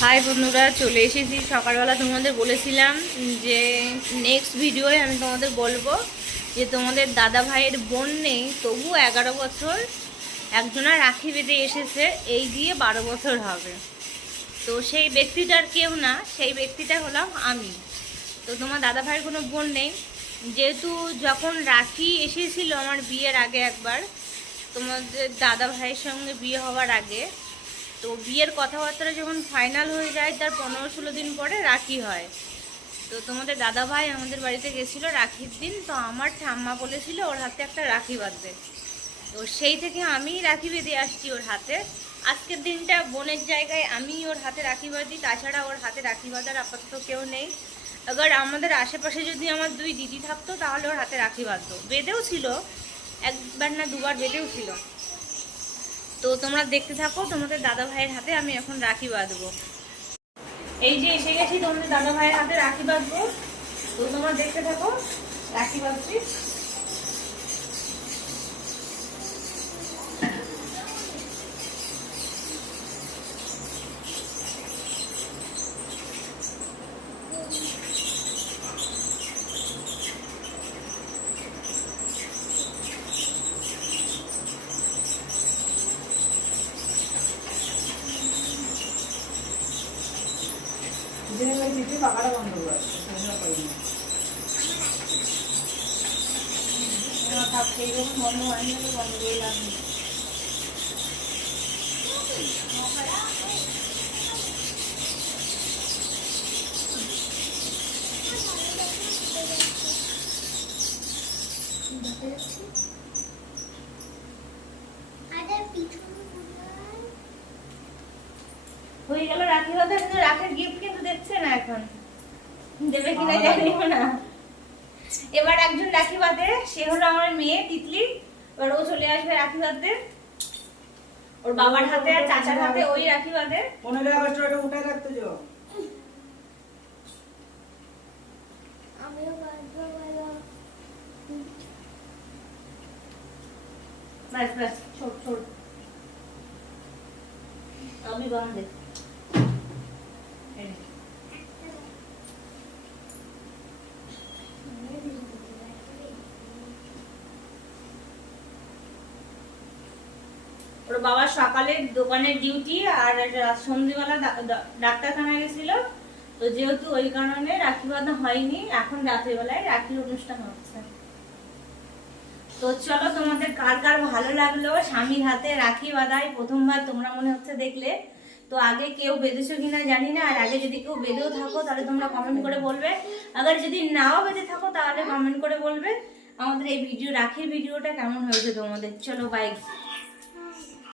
High বন্ধুরা, চলে এসেছি সকালবেলা। তোমাদের বলেছিলাম যে নেক্সট ভিডিওয়ে আমি তোমাদের বলবো যে তোমাদের দাদা ভাইয়ের বোন নেই, তবু 11 বছর একজনা রাখি বেঁধে এসেছে, এই দিয়ে 12 বছর হবে। তো সেই ব্যক্তিটার কেউ না, সেই ব্যক্তিটা হলাম আমি। তো তোমার দাদা ভাইয়ের কোনো বোন নেই, যেহেতু যখন রাখি এসেছিল আমার বিয়ের আগে একবার, তোমাদের দাদা ভাইয়ের সঙ্গে বিয়ে হওয়ার আগে, তো বিয়ের কথাবার্তা যখন ফাইনাল হয়ে যায় তার 15-16 দিন পরে রাখি হয়। তো তোমাদের দাদা ভাই আমাদের বাড়িতে গেছিলো রাখির দিন, তো আমার ঠাম্মা বলেছিল ওর হাতে একটা রাখি বাঁধবে। তো সেই থেকে আমি রাখি বেঁধে আসছি ওর হাতে। আজকের দিনটা বোনের জায়গায় আমি ওর হাতে রাখি বাঁধি, তাছাড়া ওর হাতে রাখি বাঁধার আপাতত কেউ নেই। এবার আমাদের আশেপাশে যদি আমার 2 দিদি থাকতো তাহলে ওর হাতে রাখি বাঁধতো, বেঁধেও ছিল, একবার না দুবার বেঁধেও ছিল। তো তোমরা দেখতে থাকো, তোমাদের দাদা ভাইয়ের হাতে আমি এখন রাখি বাঁধবো। এই যে এসে গেছি তোমাদের দাদা ভাইয়ের হাতে রাখি বাঁধবো। তো তোমরা দেখতে থাকো, রাখি বাঁধছি। বন্ধ হয়নি, বন্ধ করে লাগবে। হয়ে গেল রাখি বাঁধা, কিন্তু রাখের গিফট কিন্তু দেখছে না, এখন দেবে কিনা জানি না। এবার একজন রাখি বাঁধে, সে হলো আমার মেয়ে তিতলি। এবার ও চলে আসবে রাখি বাঁধতে, ওর বাবার হাতে আর চাচার হাতে ওই রাখি বাঁধে। 15 আগস্ট ওটা উঠে রাখতে যাও। বাস বাস, ছোট ছোট আমি বাঁধে। ওর বাবা সকালে দোকানের ডিউটি আর সন্ধ্যেবেলা ডাক্তারখানায় গেছিল। তো যেহেতু ওই কারণে রাখি বাঁধা হয়নি, এখন রাত্রিবেলায় রাখির অনুষ্ঠান হচ্ছে। তো চলো, তোমাদের কার কার ভালো লাগলো স্বামীর হাতে রাখি বাঁধায় প্রথমবার তোমরা মনে হচ্ছে দেখলে। তো আগে কেউ বেঁধেছো কিনা জানি না, আর আগে যদি কেউ বেঁধেও থাকো তাহলে তোমরা কমেন্ট করে বলবে, আবার যদি নাও বেঁধে থাকো তাহলে কমেন্ট করে বলবে আমাদের এই রাখির ভিডিওটা কেমন হয়েছে তোমাদের। চলো বাই।